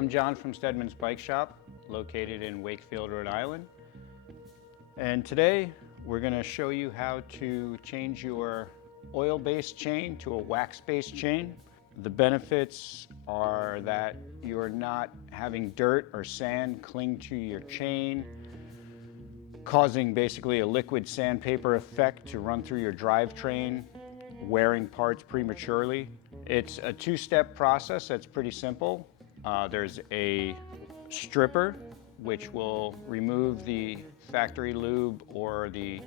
I'm John from Stedman's Bike Shop, located in Wakefield, Rhode Island. And today we're going to show you how to change your oil-based chain to a wax-based chain. The benefits are that you're not having dirt or sand cling to your chain, causing basically a liquid sandpaper effect to run through your drivetrain, wearing parts prematurely. It's a two-step process that's pretty simple. There's a stripper, which will remove the factory lube or the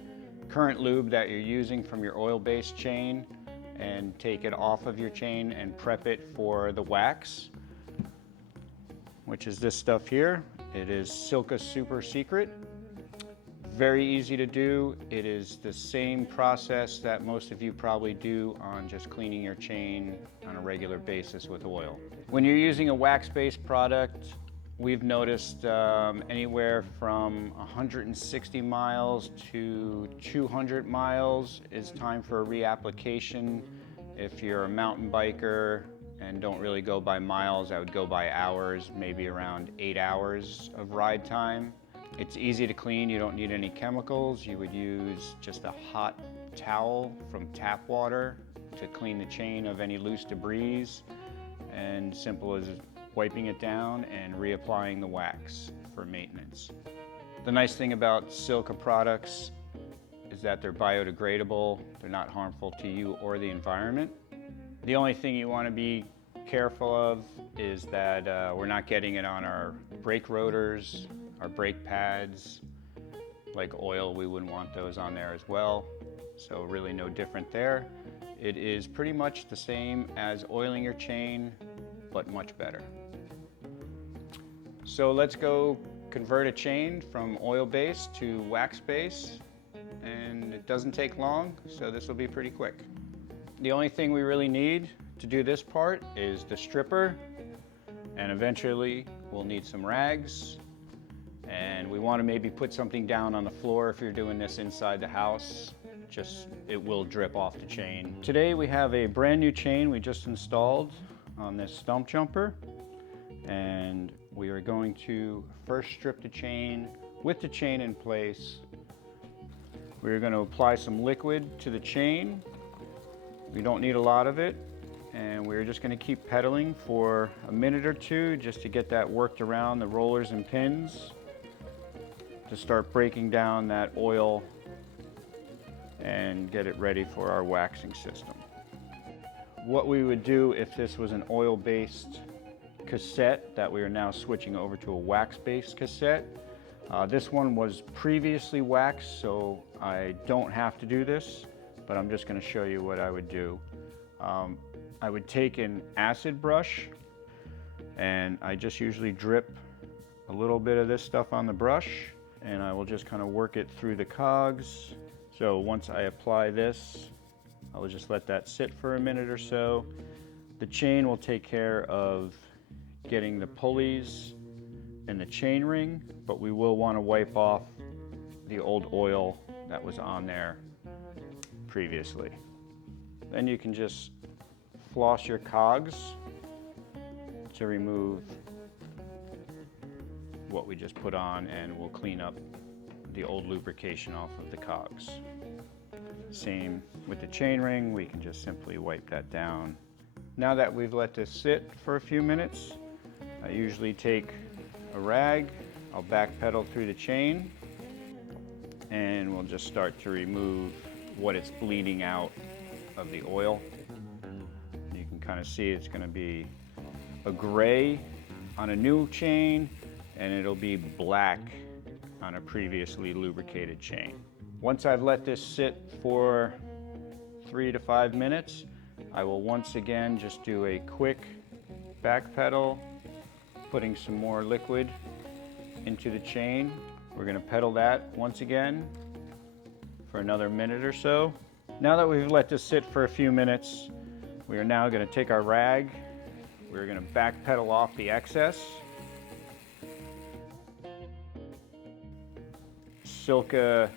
current lube that you're using from your oil-based chain and take it off of your chain and prep it for the wax, which is this stuff here. It is Silca Super Secret. Very easy to do. It is the same process that most of you probably do on just cleaning your chain on a regular basis with oil. When you're using a wax-based product, we've noticed anywhere from 160 miles to 200 miles is time for a reapplication. If you're a mountain biker and don't really go by miles, I would go by hours, maybe around 8 hours of ride time. It's easy to clean, you don't need any chemicals. You would use just a hot towel from tap water to clean the chain of any loose debris, and simple as wiping it down and reapplying the wax for maintenance. The nice thing about Silca products is that they're biodegradable, they're not harmful to you or the environment. The only thing you want to be careful of is that we're not getting it on our brake rotors, our brake pads. Like oil, we wouldn't want those on there as well. So really no different there. It is pretty much the same as oiling your chain, but much better. So let's go convert a chain from oil-based to wax-based, and it doesn't take long, so this will be pretty quick. The only thing we really need to do this part is the stripper, and eventually we'll need some rags. And we want to maybe put something down on the floor if you're doing this inside the house. Just, it will drip off the chain. Today we have a brand new chain we just installed on this stump jumper. And we are going to first strip the chain with the chain in place. We're going to apply some liquid to the chain. We don't need a lot of it. And we're just going to keep pedaling for a minute or two just to get that worked around the rollers and pins, to start breaking down that oil and get it ready for our waxing system. What we would do if this was an oil-based cassette that we are now switching over to a wax-based cassette. This one was previously waxed, so I don't have to do this, but I'm just going to show you what I would do. I would take an acid brush, and I just usually drip a little bit of this stuff on the brush, and I will just kind of work it through the cogs. So once I apply this, I will just let that sit for a minute or so. The chain will take care of getting the pulleys and the chain ring, but we will want to wipe off the old oil that was on there previously. Then you can just floss your cogs to remove what we just put on, and we'll clean up the old lubrication off of the cogs. Same with the chain ring, we can just simply wipe that down. Now that we've let this sit for a few minutes, I usually take a rag, I'll back pedal through the chain, and we'll just start to remove what it's bleeding out of the oil. You can kind of see it's going to be a gray on a new chain, and it'll be black on a previously lubricated chain. Once I've let this sit for 3 to 5 minutes, I will once again just do a quick back pedal, putting some more liquid into the chain. We're going to pedal that once again for another minute or so. Now that we've let this sit for a few minutes, we are now going to take our rag, we're going to back pedal off the excess. Silca,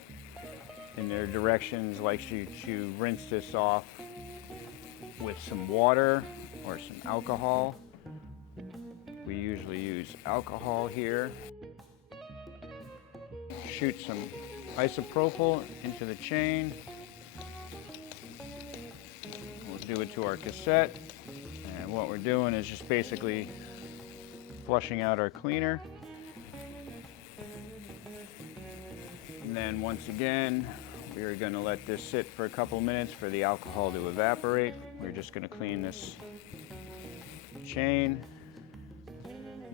in their directions, likes you to rinse this off with some water or some alcohol. We usually use alcohol here. Shoot some isopropyl into the chain. We'll do it to our cassette. And what we're doing is just basically flushing out our cleaner. And then once again, we are going to let this sit for a couple minutes for the alcohol to evaporate. We're just going to clean this chain.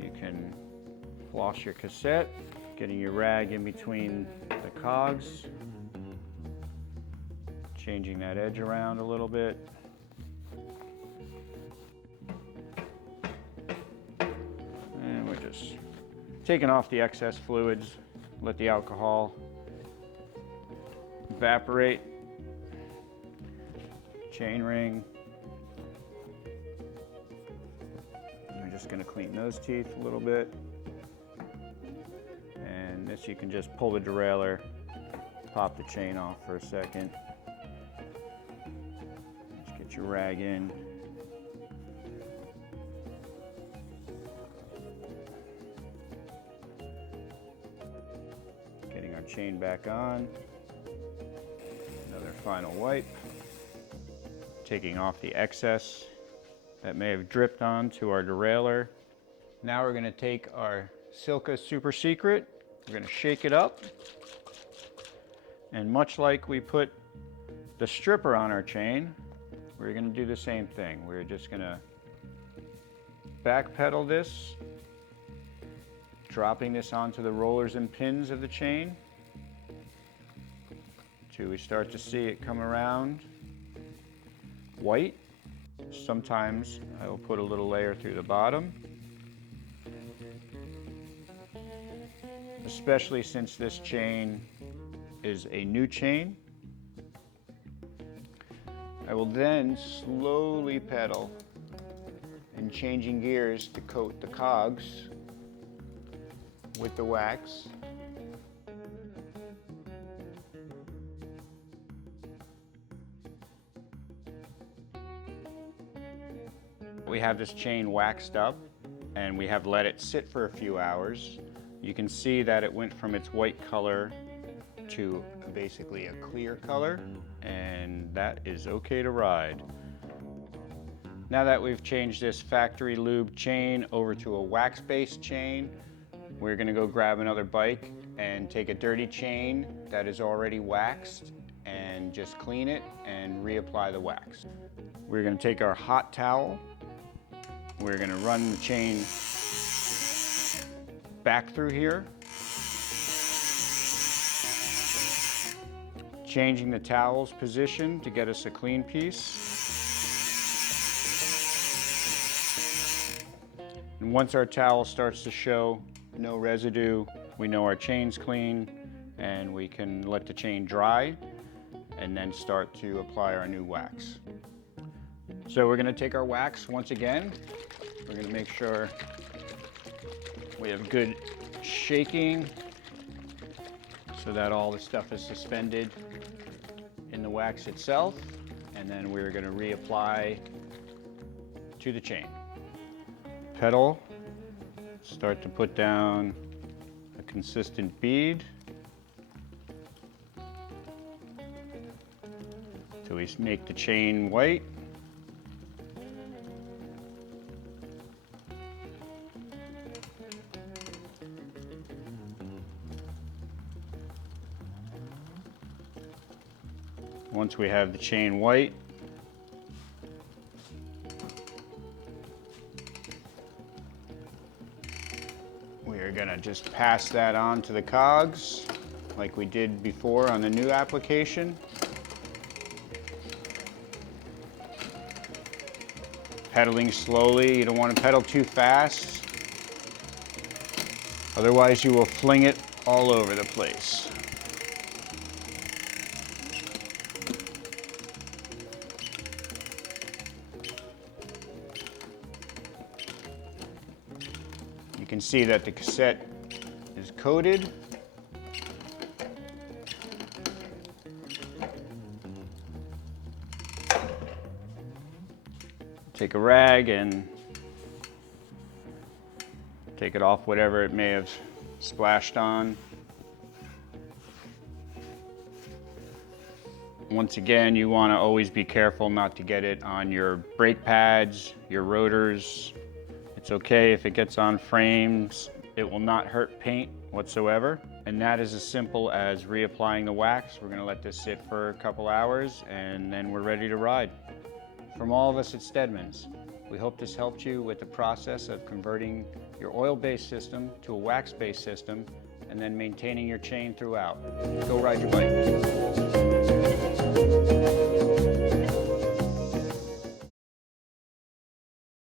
You can floss your cassette, getting your rag in between the cogs, changing that edge around a little bit. And we're just taking off the excess fluids, let the alcohol evaporate. Chain ring. We're just going to clean those teeth a little bit. And this, you can just pull the derailleur, pop the chain off for a second. Just get your rag in. Getting our chain back on. Another final wipe. Taking off the excess that may have dripped onto our derailleur. Now we're going to take our Silca Super Secret, we're going to shake it up, and much like we put the stripper on our chain, we're going to do the same thing. We're just going to backpedal this, dropping this onto the rollers and pins of the chain till we start to see it come around white. Sometimes I will put a little layer through the bottom, especially since this chain is a new chain. I will then slowly pedal and changing gears to coat the cogs with the wax. We have this chain waxed up and we have let it sit for a few hours. You can see that it went from its white color to basically a clear color, and that is okay to ride. Now that we've changed this factory lube chain over to a wax-based chain, we're gonna go grab another bike and take a dirty chain that is already waxed and just clean it and reapply the wax. We're gonna take our hot towel. We're going to run the chain back through here, changing the towel's position to get us a clean piece. And once our towel starts to show no residue, we know our chain's clean, and we can let the chain dry and then start to apply our new wax. So we're going to take our wax once again. We're going to make sure we have good shaking so that all the stuff is suspended in the wax itself, and then we're going to reapply to the chain. Pedal, start to put down a consistent bead till we make the chain white. Once we have the chain white, we are going to just pass that on to the cogs like we did before on the new application. Pedaling slowly, you don't want to pedal too fast, otherwise you will fling it all over the place. You can see that the cassette is coated. Take a rag and Take it off whatever it may have splashed on. Once again, you want to always be careful not to get it on your brake pads, your rotors. It's okay if it gets on frames. It will not hurt paint whatsoever. And that is as simple as reapplying the wax. We're going to let this sit for a couple hours and then we're ready to ride. From all of us at Stedman's, we hope this helped you with the process of converting your oil-based system to a wax-based system and then maintaining your chain throughout. Go ride your bike.